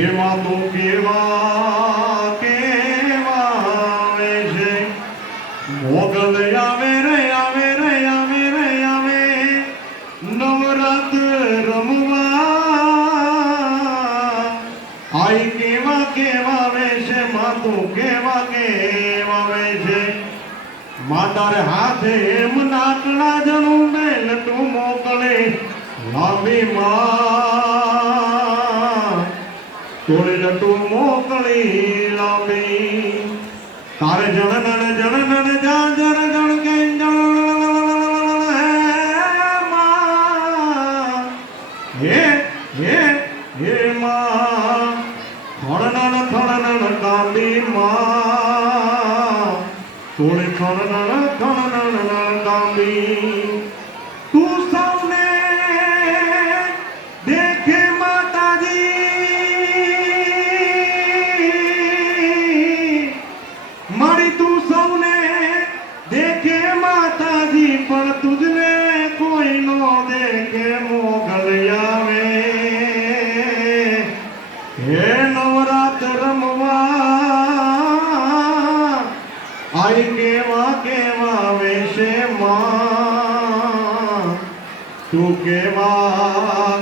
એમાં તો કેવા કેવા આવે છે મોગલ આવે રે આવે રે આવે રે આવે નવરાત રમવા આઈ કેવા કેવા આવે છે માતું કેવા કેવા આવે છે માતારે હાથે એમ નાકડા જણું બેન તું મોકલે લાંબી માં તોડે તું મોકલી લાંબી તારે જણ જણ જા જણ જણ કે હે હે હે માં થણન લાંબી માં તોડે ખણન લાંબી તું સૌને દેખે માતાજી મારી તું સૌને દેખે માતાજી પણ તુજને કોઈ નો દેખે મોગલ આવે હે નવરાત રમવા આઈ કેવા કેવા વેશે માં તું કેવા